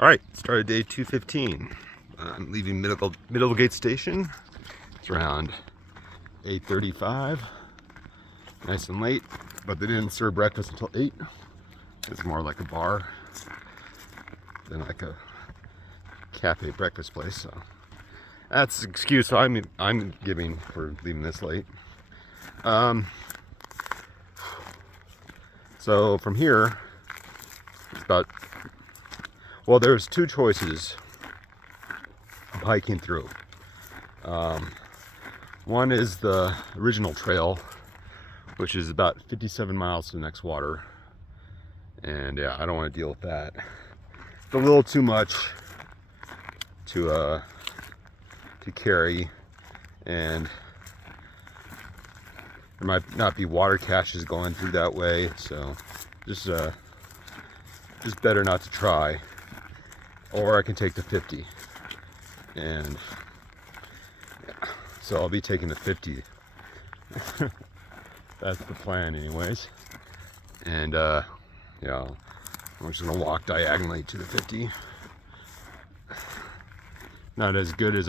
All right, started day 215. I'm leaving Middlegate Station. It's around 8:35. Nice and late, but they didn't serve breakfast until 8. It's more like a bar than like a cafe breakfast place. So that's the excuse I'm giving for leaving this late. So from here, it's about, well, there's two choices of hiking through. One is the original trail, which is about 57 miles to the next water. And yeah, I don't want to deal with that. It's a little too much to carry, and there might not be water caches going through that way, so just better not to try. Or I can take the 50, and yeah, so I'll be taking the 50. That's the plan anyways. And yeah, I'm just gonna walk diagonally to the 50. Not as good as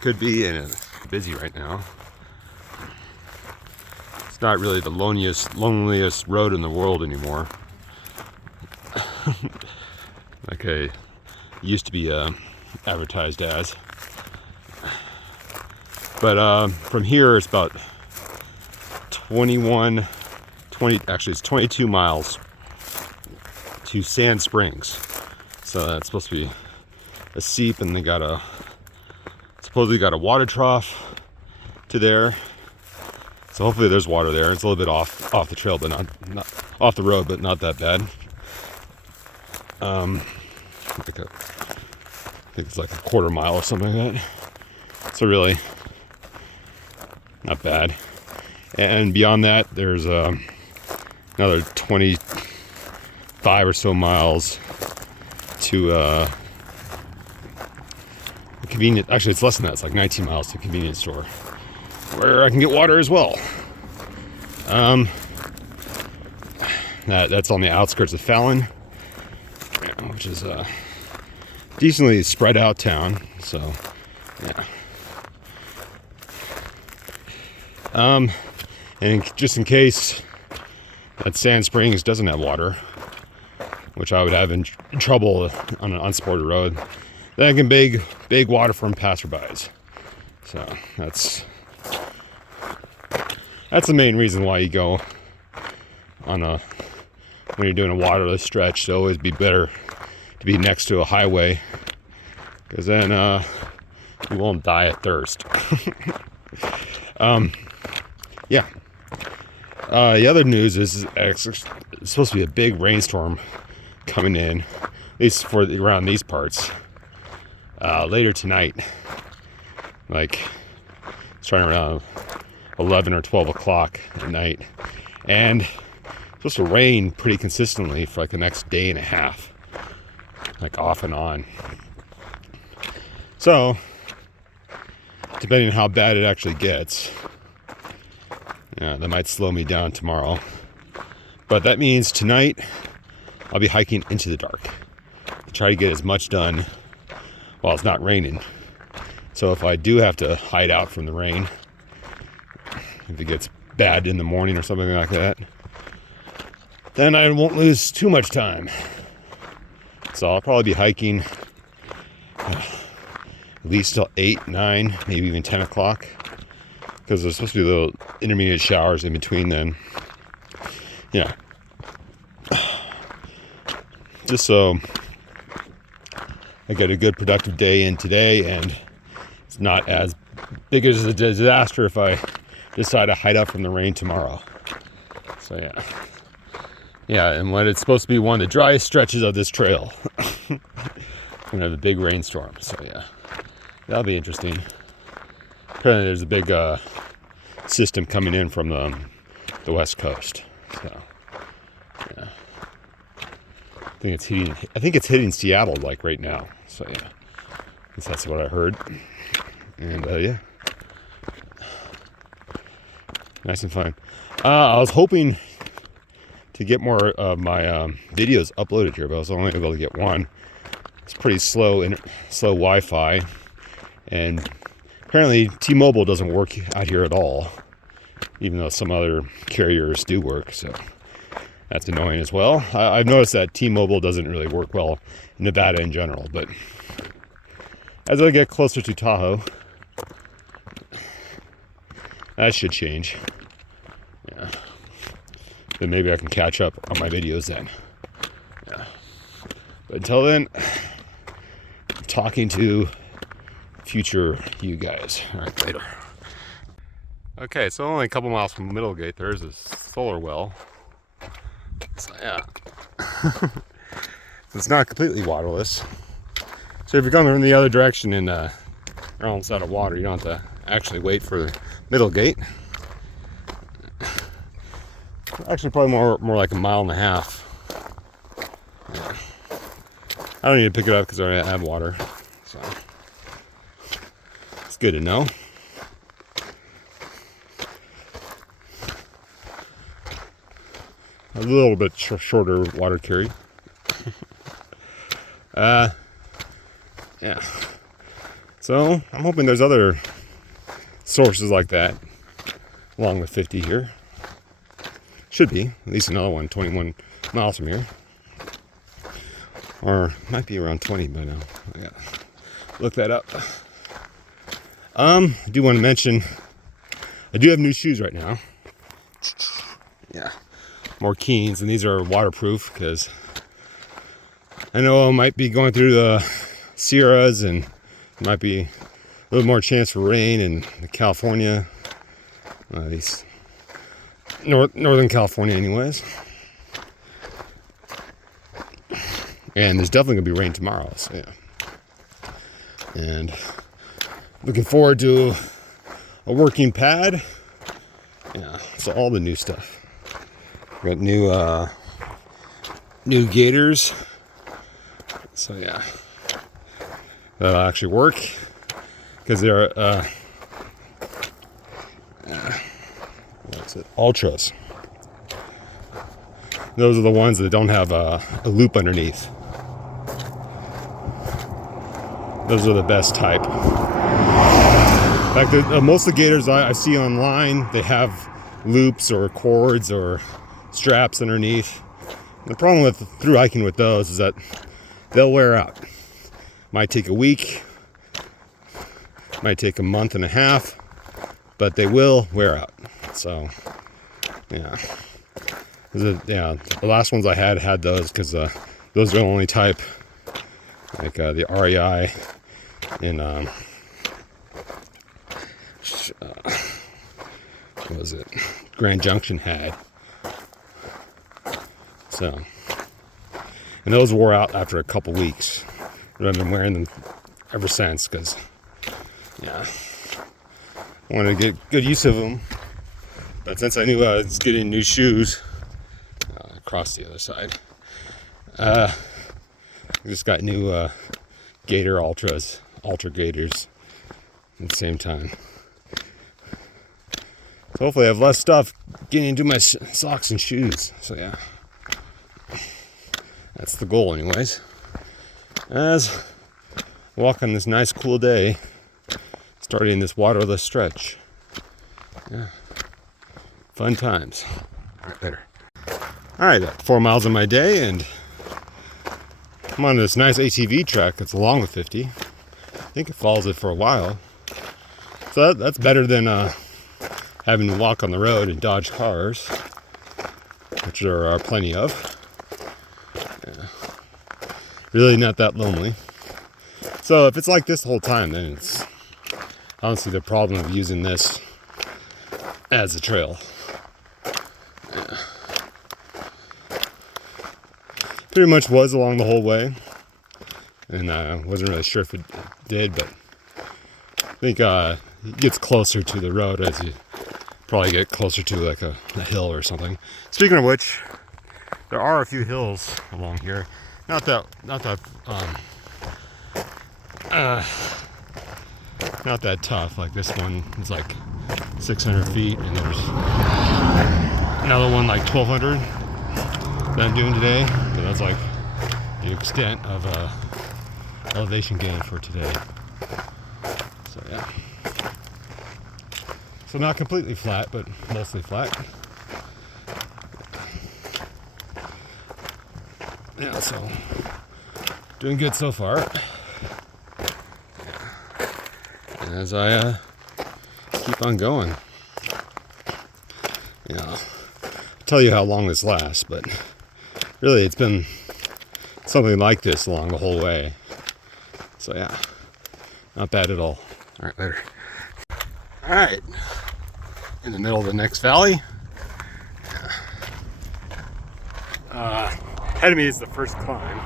could be, and it's busy right now. It's not really the loneliest road in the world anymore. Like it used to be advertised as. But from here it's about it's 22 miles to Sand Springs. So that's supposed to be a seep, and they supposedly got a water trough to there. So hopefully there's water there. It's a little bit off the trail, but not off the road, but not that bad. I think it's like a quarter mile or something like that. So really not bad. And beyond that, there's another 25 or so miles to a convenient. Actually, it's less than that. It's like 19 miles to a convenience store where I can get water as well. That's on the outskirts of Fallon, which is a decently spread out town. So yeah. And just in case that Sand Springs doesn't have water, which I would have in trouble on an unsupported road, then I can beg water from passerbys. So that's the main reason why you go on when you're doing a waterless stretch. To always be better to be next to a highway, because then you won't die of thirst. Yeah. The other news is it's supposed to be a big rainstorm coming in, at least for around these parts, later tonight. Like, it's starting around 11 or 12 o'clock at night. And it's supposed to rain pretty consistently for like the next day and a half, like off and on. So, depending on how bad it actually gets, yeah, that might slow me down tomorrow. But that means tonight I'll be hiking into the dark to try to get as much done while it's not raining. So if I do have to hide out from the rain, if it gets bad in the morning or something like that, then I won't lose too much time. So I'll probably be hiking at least till 8, 9, maybe even 10 o'clock. Because there's supposed to be little intermediate showers in between then. Yeah. Just so I get a good productive day in today, and it's not as big as a disaster if I decide to hide out from the rain tomorrow. So yeah. Yeah, and when it's supposed to be one of the driest stretches of this trail. We're gonna have a big rainstorm, so yeah. That'll be interesting. Apparently there's a big system coming in from the west coast. So yeah. I think it's hitting Seattle like right now. So yeah. At least that's what I heard. And yeah. Nice and fun. I was hoping to to get more of my videos uploaded here, but I was only able to get one. It's pretty slow Wi-Fi, and apparently T-Mobile doesn't work out here at all, even though some other carriers do work, so that's annoying as well. I've noticed that T-Mobile doesn't really work well in Nevada in general, but as I get closer to Tahoe, that should change. Yeah. Then maybe I can catch up on my videos then. Yeah. But until then, I'm talking to future you guys. All right, later. Okay, so only a couple miles from Middlegate, there's a solar well. So yeah, it's not completely waterless. So if you're coming from the other direction and you're almost out of water, you don't have to actually wait for Middlegate. Actually, probably more like a mile and a half. Yeah. I don't need to pick it up because I already have water, so it's good to know. A little bit shorter water carry. Yeah. So I'm hoping there's other sources like that along the 50 here. Should be at least another one 21 miles from here, or might be around 20 by now. Yeah, look that up. I do want to mention I do have new shoes right now. Yeah, more Keens, and these are waterproof because I know I might be going through the Sierras and there might be a little more chance for rain in California, these Northern California anyways. And there's definitely gonna be rain tomorrow, so yeah. And looking forward to a working pad. Yeah, so all the new stuff. Got new gators. So yeah, that'll actually work because they're what's it? Ultras. Those are the ones that don't have a loop underneath. Those are the best type. In fact, most of the gators I see online, they have loops or cords or straps underneath. The problem with through hiking with those is that they'll wear out. Might take a week, might take a month and a half, but they will wear out. So, yeah. The last ones I had those because those are the only type, like the REI and what was it? Grand Junction had. So, and those wore out after a couple weeks. But I've been wearing them ever since because, yeah, I wanted to get good use of them. But since I knew I was getting new shoes, across the other side, I just got new Gator Ultras, Ultra Gators at the same time. So hopefully I have less stuff getting into my socks and shoes. So yeah, that's the goal anyways. As I walk on this nice cool day, starting this waterless stretch. Yeah, fun times. All right, later. All right, 4 miles of my day, and I'm on this nice ATV track that's along the 50. I think it follows it for a while. So that's better than having to walk on the road and dodge cars, which there are plenty of. Yeah. Really not that lonely. So if it's like this the whole time, then I don't see the problem of using this as a trail. Yeah. Pretty much was along the whole way, and I wasn't really sure if it did, but I think it gets closer to the road as you probably get closer to like a hill or something. Speaking of which, there are a few hills along here. Not that tough. Like this one is like 600 feet, and there's another one like 1,200. that I'm doing today, but that's like the extent of elevation gain for today. So yeah. So not completely flat, but mostly flat. Yeah, so doing good so far. And as I keep on going. Yeah, I'll tell you how long this lasts, but really it's been something like this along the whole way. So yeah, not bad at all. All right, later. All right, in the middle of the next valley. Ahead of me is the first climb.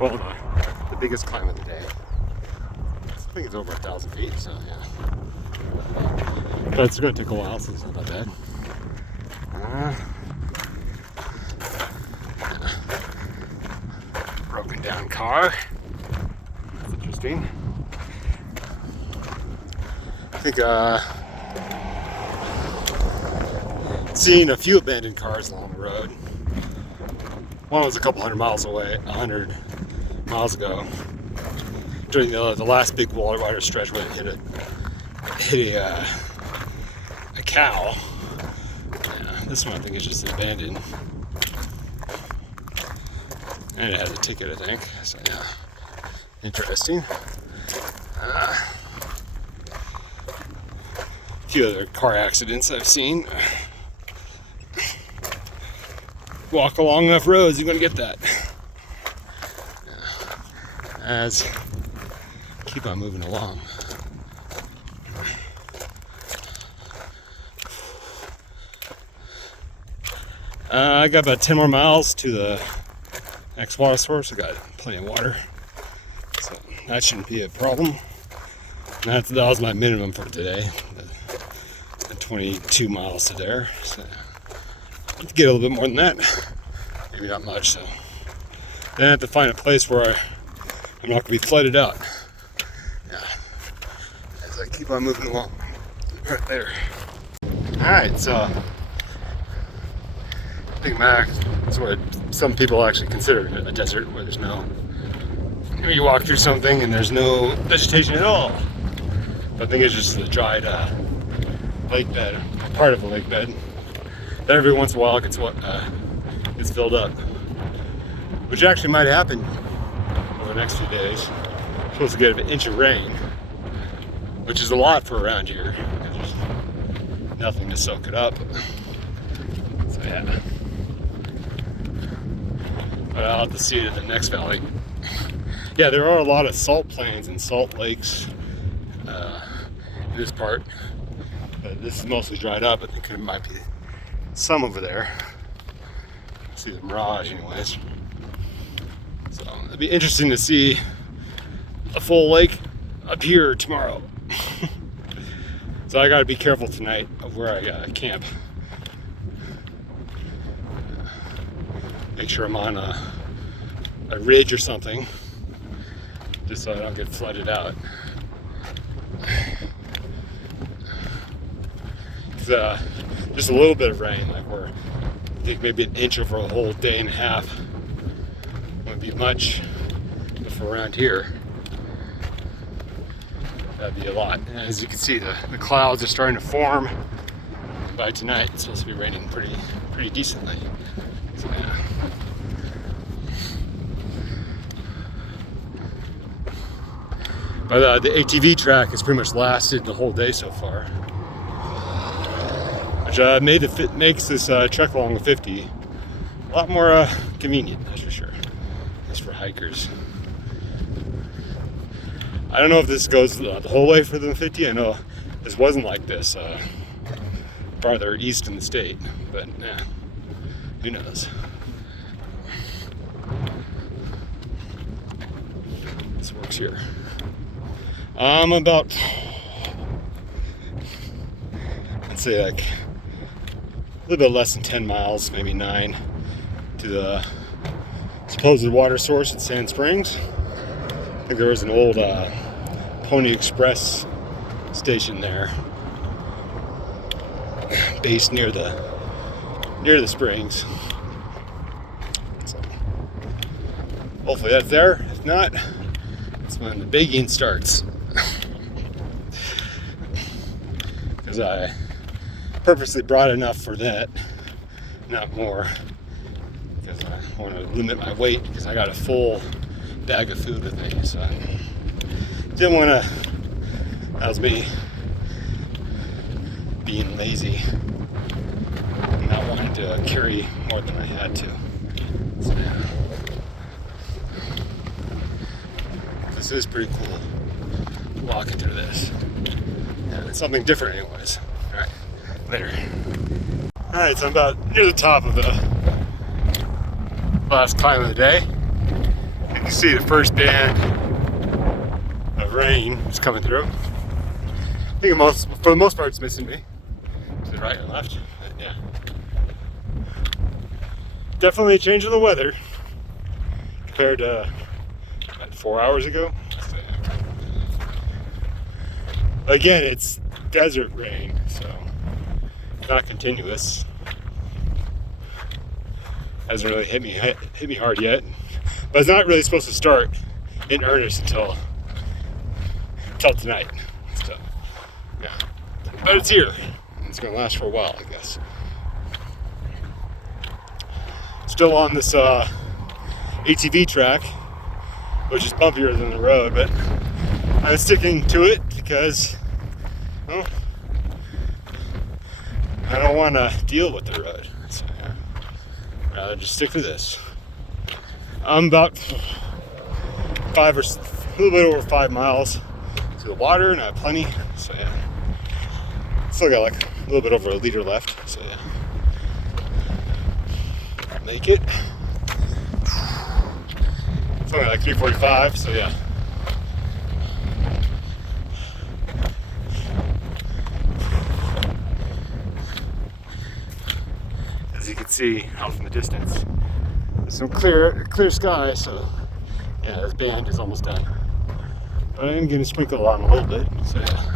Well, the biggest climb of the day. I think it's over 1,000 feet, so yeah. But it's going to take a while, so it's not that bad. Broken down car. That's interesting. I think seen a few abandoned cars along the road. One was a couple 100 miles away, 100 miles ago, during the last big water stretch when it hit a cow. Yeah, this one I think is just abandoned, and it has a ticket, I think. So yeah, interesting. A few other car accidents I've seen. Walk along enough roads, you're gonna get that. As keep on moving along. I got about 10 more miles to the next water source. I got plenty of water, so that shouldn't be a problem. That was my minimum for today, the 22 miles to there. So I have to get a little bit more than that, maybe not much. So then I have to find a place where I'm not going to be flooded out. Yeah, as I keep on moving along. Right there. Alright, so I think Mac is what some people actually consider a desert, where there's no, you walk through something and there's no vegetation at all. But I think it's just the dried lake bed, part of the lake bed, that every once in a while gets filled up, which actually might happen over the next few days. I'm supposed to get an inch of rain, which is a lot for around here. There's nothing to soak it up. So yeah. But I'll have to see it in the next valley. Yeah, there are a lot of salt plains and salt lakes in this part. But this is mostly dried up. I think there might be some over there. See the mirage anyways. So it'd be interesting to see a full lake up here tomorrow. So I gotta be careful tonight of where I camp. Make sure I'm on a ridge or something, just so I don't get flooded out. Just a little bit of rain, like I think maybe an inch over a whole day and a half wouldn't be much, but for around here, that'd be a lot. And as you can see, the clouds are starting to form. By tonight, it's supposed to be raining pretty decently. So, yeah. But the ATV track has pretty much lasted the whole day so far, which makes this trek along the 50 a lot more convenient, that's for sure. That's for hikers. I don't know if this goes the whole way for the 50. I know this wasn't like this farther east in the state, but yeah, who knows. This works here. I'm about, I'd say like a little bit less than 10 miles, maybe 9, to the supposed water source at Sand Springs. I think there was an old Pony Express station there, based near the springs. Hopefully that's there. If not, that's when the baking starts. Because I purposely brought enough for that, not more. Because I want to limit my weight because I got a full bag of food with me. So I didn't want to, that was me being lazy. Not wanting to carry more than I had to. So, yeah. This is pretty cool. Walking through this. Yeah, it's something different anyways. Alright, later. Alright, so I'm about near the top of the last climb of the day. You can see the first band of rain is coming through. I think for the most part it's missing me. To the right or left. But yeah. Definitely a change in the weather compared to 4 hours ago. So, again, it's desert rain, so not continuous. Hasn't really hit me hard yet, but it's not really supposed to start in earnest until tonight. So yeah, but it's here. It's gonna last for a while, I guess. Still on this ATV track, which is bumpier than the road, but I'm sticking to it because, well, I don't want to deal with the road. So, yeah, I'd rather just stick to this. I'm about a little bit over 5 miles to the water, and I have plenty. So yeah, still got like a little bit over a liter left. So yeah, make it. It's only like 3:45, so yeah. As you can see out from the distance, there's some clear sky, so yeah, this band is almost done. But I am going to sprinkle on a little bit, so yeah.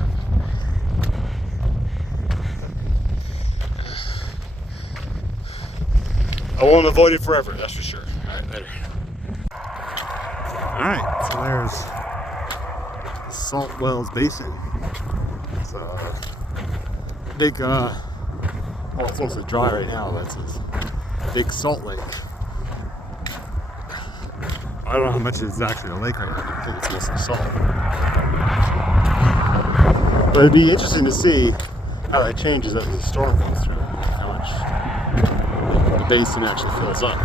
I won't avoid it forever, that's for sure. Alright, later. Alright, so there's the Salt Wells Basin. It's a big, well, it's mostly dry right now, but it's this big salt lake. I don't know how much is actually a lake right now. I think it's mostly salt. But it'd be interesting to see how that changes as the storm goes through. How much the basin actually fills up.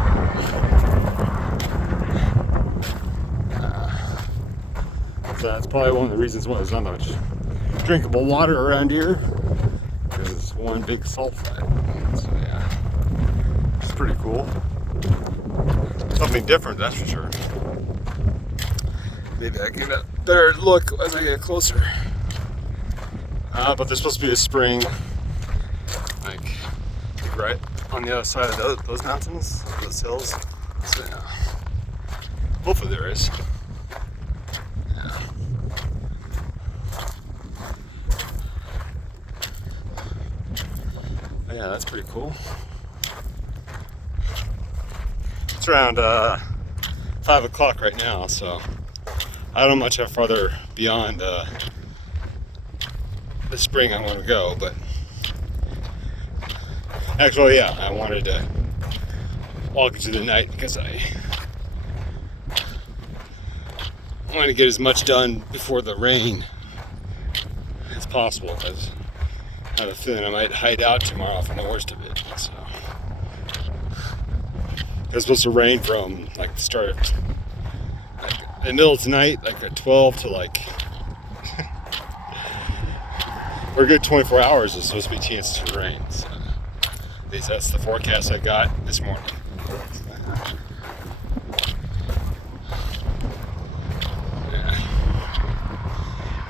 So that's probably one of the reasons why there's not much drinkable water around here. Because it's one big salt flat. So yeah, it's pretty cool. Something different, that's for sure. Maybe I can get a better look as I get closer. But there's supposed to be a spring, like right on the other side of those mountains, those hills. So yeah, hopefully there is. Yeah. But yeah, that's pretty cool. It's around 5 o'clock right now, so I don't know much how farther beyond the spring I want to go, but actually, yeah, I wanted to walk into the night because I want to get as much done before the rain as possible, because I have a feeling I might hide out tomorrow from the worst of it. So it's supposed to rain from like the start of the middle of tonight, like at 12 to like for a good 24 hours. It's supposed to be chances for rain. So at least that's the forecast I got this morning. Yeah.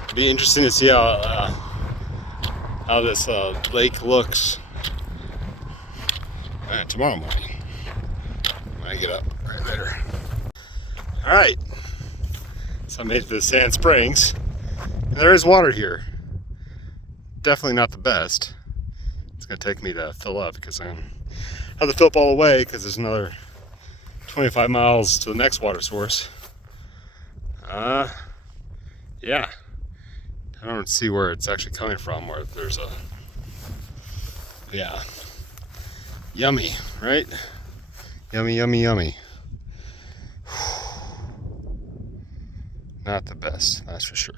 It'd be interesting to see how this lake looks tomorrow morning when I get up right later. All right, so I made it to the Sand Springs, and there is water here. Definitely not the best. It's gonna take me to fill up because I have to fill up all the way because there's another 25 miles to the next water source. Yeah. I don't see where it's actually coming from, where there's a, yeah. Yummy, right? Yummy, yummy, yummy. Not the best, that's for sure.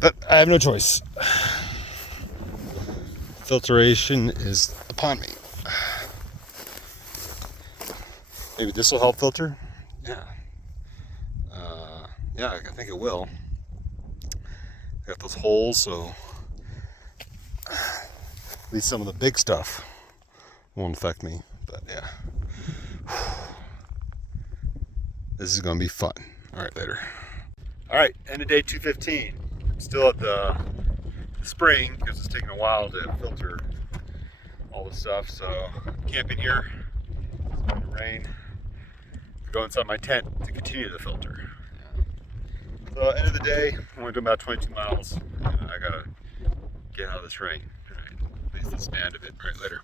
But I have no choice. Filtration is upon me. Maybe this will help filter? Yeah. Yeah, I think it will. Got those holes, so at least some of the big stuff won't affect me. But yeah. This is gonna be fun. Alright, later. Alright, end of day 215. I'm still at the spring because it's taking a while to filter all the stuff, so camping here. It's going to rain. Go inside my tent to continue the filter. So end of the day, I'm only doing about 22 miles. I gotta get out of this rain. Alright, at least the stand of it. Alright, later.